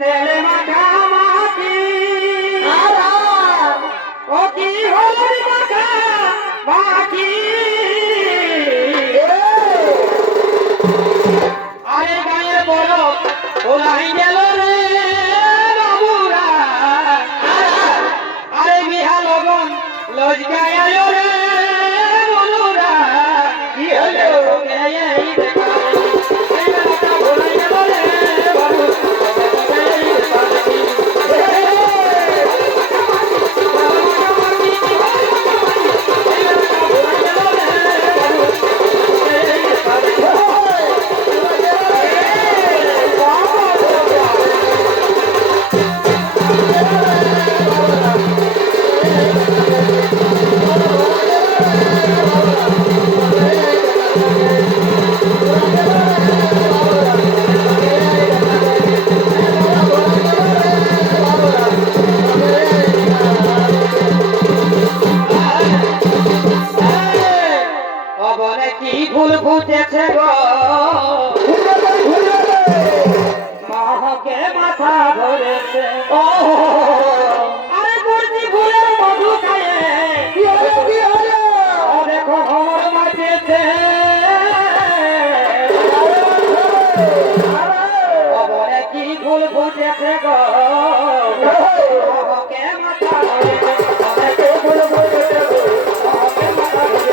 তেলে মাখা মাখি ও কি হলো মাখা মাখি আরে গায়ে বড় ওলাই গেল রে বাবুরা আরে বিহা লগন লজকায় আলো রে বলুরা কি হলো এই দেখা এই বেলাটা ওলাই গেল রে বাবু ফুল ফুটেছে গো মহকে মাথা ধরেছে আরে মুরগি ফুলের মধু খায়ে দেখো ভ্রমণ মাঝেছে খবরে কি ফুল ফুটেছে গো মহকে মাথা ধরেছে ফুল ফুটেছে গো মহকে মাথা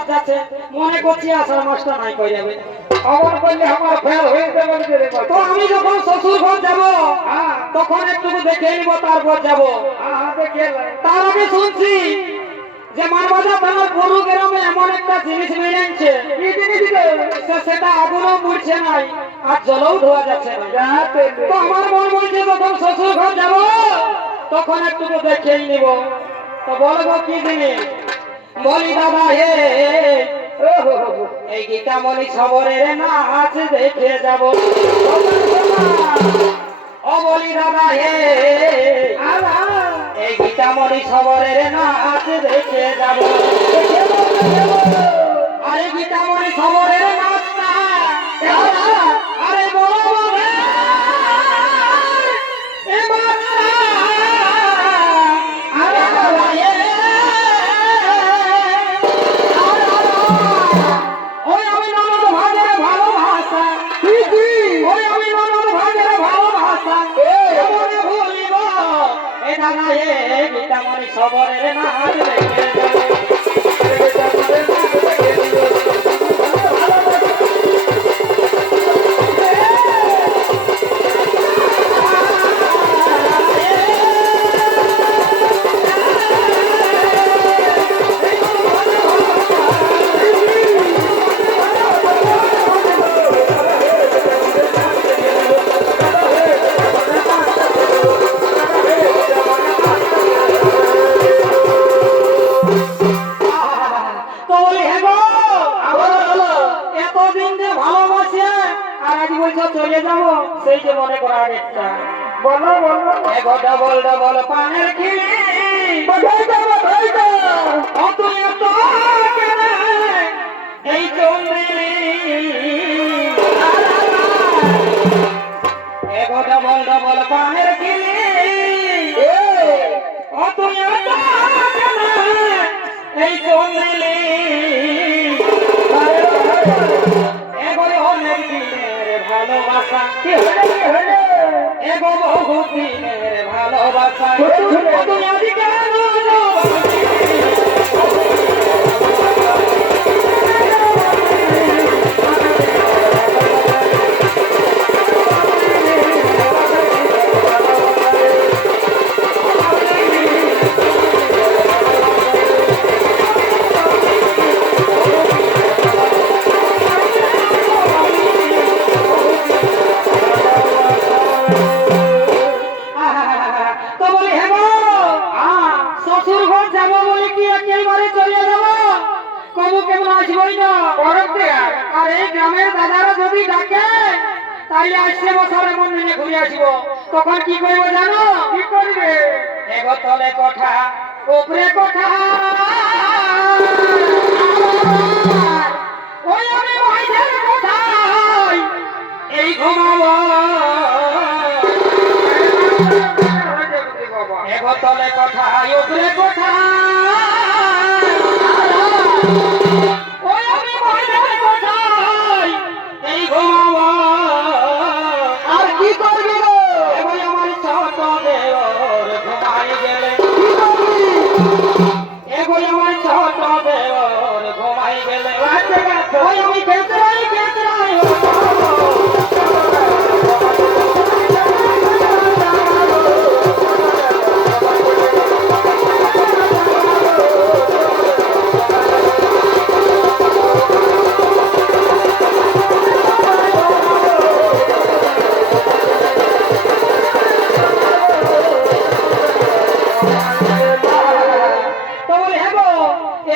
ধরেছে মনে করছি আসার মাস্টার নাই কই যাবে আমার বললে আমার ফেল হয়ে যাবে তো আমি যখন শ্বশুর ঘর যাবো তখন একটু দেখে নিব তারপর যাবো তার আগে শুনছি যে মারবাজা থানার পুরো গ্রামে এমন একটা জিনিস মিলেছে সেটা আগুনও মুড়ছে নাই আর জলও ধোয়া যাচ্ছে না তো আমার মন বলছে যখন শ্বশুর ঘর যাবো তখন একটু দেখেই নিব তো বলবো কি জিনিস বলি দাদা হে এই গীতামণি খবরের নাচ দেখে যাব ও বলি দাদা হে এই গীতামণি খবরের নাচ দেখে যাব আরে গীতামণি খবরের নাচটা আরে বলো গীতামণি খবরের নাচ দেখে চলে যাবো সেই যে মনে করা আগেরটা বলো বলো এগো ডবল ডবল পানের খিলি এই চন্দ্রি এগো ডবল ডবল পানের খিলি এই চন্দ্রি ভালোবাসা এগো বহুত দিনের ভালোবাসা যাবো বলে কি একেবারে চলে যাবো? কবু কেমন আসবই না। আর এই গ্রামের দাদারা যদি ডাকে তাইলে আসছে বছর এমন দিনে ঘুরে আসবো। তখন কি করবো জানো? কি করবে? এগো তলে কোঠা উপরে কোঠা, ওই আমি ভাইদের কোঠায় এই ঘুমাবো। এগো তলে কোঠা উপরে কোঠা, ওই আমি ভাইদের কোঠায় এই ঘুমাবো। আর কি করবি গো? এগো আমার ছোট দেওর ঘুমাই গেলে, এগো আমার ছোট দেওর ঘুমাই গেলে, ওই আমি খেলতে রাই খেলতে রাই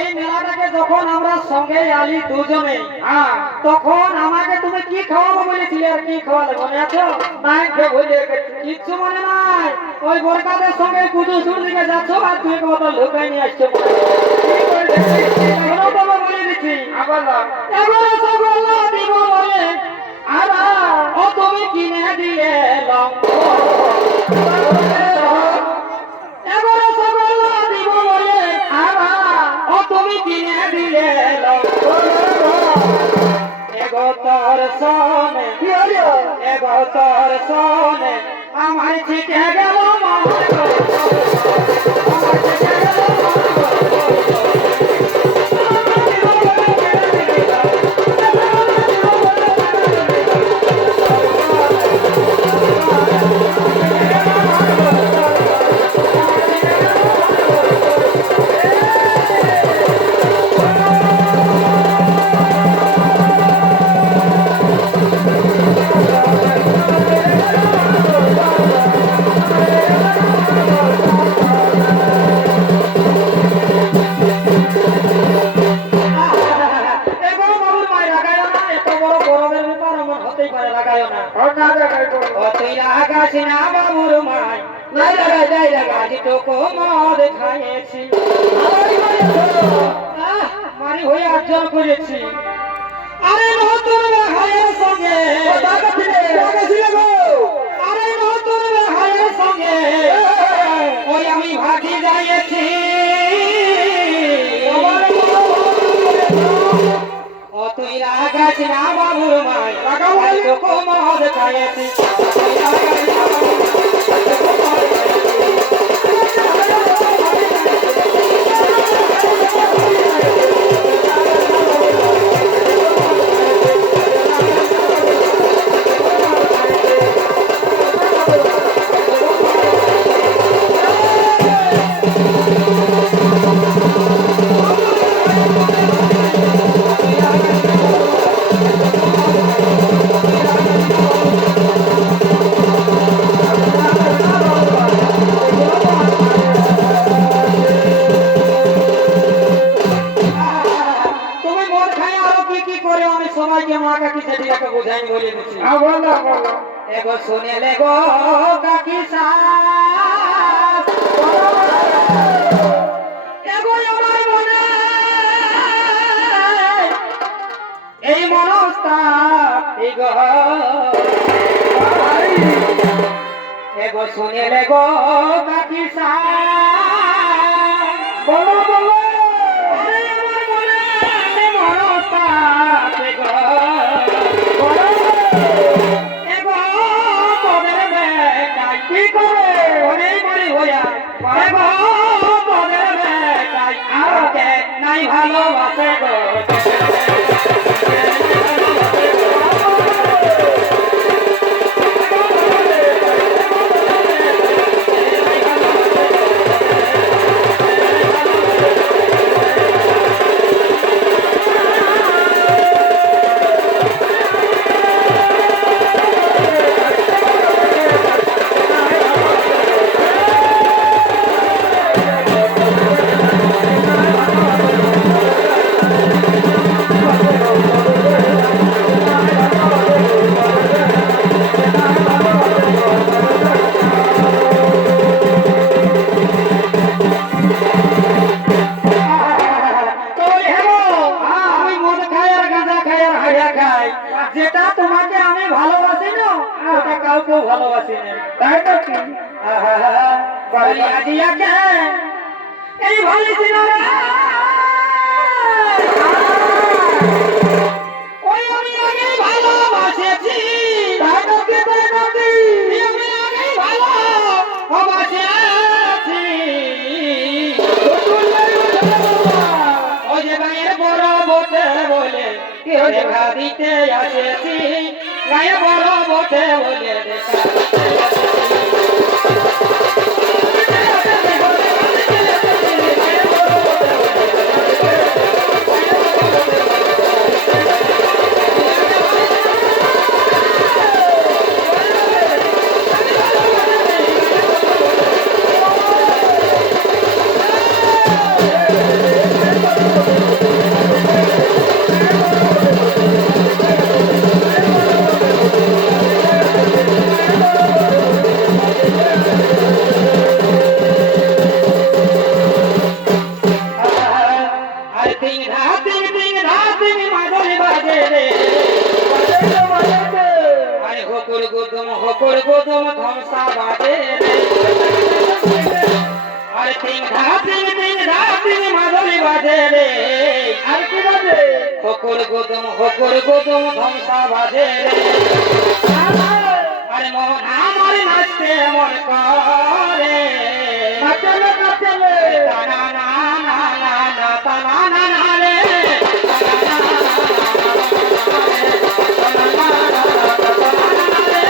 এই মেলাটাকে যখন আমরা সঙ্গে আলি দুজনে, তখন আমাকে তুমি কি খাওয়াবো বলেছিলে আর কি খাওয়ালে মনে আছে? নাই সে ভুলে গেছি। কিচ্ছু মনে নাই। ওই বোরকাদের সঙ্গে কুদুসুর দিকে যাচ্ছ আর তুই কত লুকাই নিয়ে আসছো। বলে দিচ্ছি এবার রসগোল্লা দিব বলে ও তুমি কিনে দিয়ে এবার রসগোল্লা দিব বলে ও তুমি কিনে দিয়ে এগো তোর সোনে, এগো তোর সোনে আমার ছিটে গেল মারি হয়ে অর্জন করেছি। আরে নতুন ভাইয়ের সঙ্গে, আরে নতুন ভাইয়ের সঙ্গে ওই আমি ভাগি যাইছি। ও তুই রাগাস না বাবুর মাই, তোকে মদ খাইছি। এগো শুনে লেগো কাকি সাস, এগো আমার মনে এই মনস্তা এগো শুনে লেগো কাকি সাস, বলো বলো আমার মনে মনস্তা নাই ভালোবাসে গো। ভালিস না রে। ওই আমি আগেই ভালোবাসেছি, তাই নাকি তাই নাকি আমি আগেই ভালোবাসেছি। ওই যে গায়ের বড় বটে বলে দেখা দিতে আসেছি, গায়ে বড় বটে বলে দেখা দিতে আর তিন রাত মাদল বাজে রে, আরে হকর গোদম ধ্বংসা বাজে রে। আরে তিন রাত মাদল বাজে রে, আর কি বাজে হকর গোদম ধ্বংসা বাজে রে। আরে মন আমার নাচতে মন করে, কাটলে কাটলে তানা না না না না তানা না না রে, তানা না না না তানা না না তানা না রে।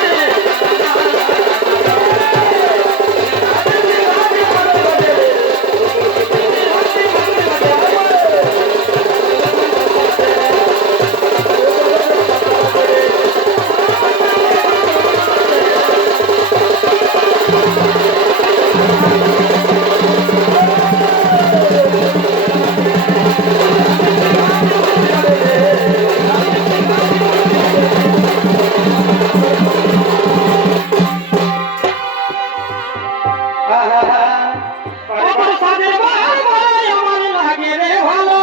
অপর সাজের বাহার বড়াই আমার লাগে রে ভালো,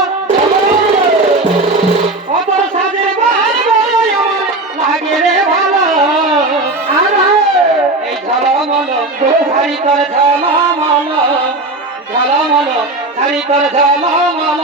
অপর সাজের বাহার বড়াই আমার লাগে রে ভালো। আর এই ঝলমল শাড়ি তোর ঝলমল, ঝলমল শাড়ি তোর ঝলমল।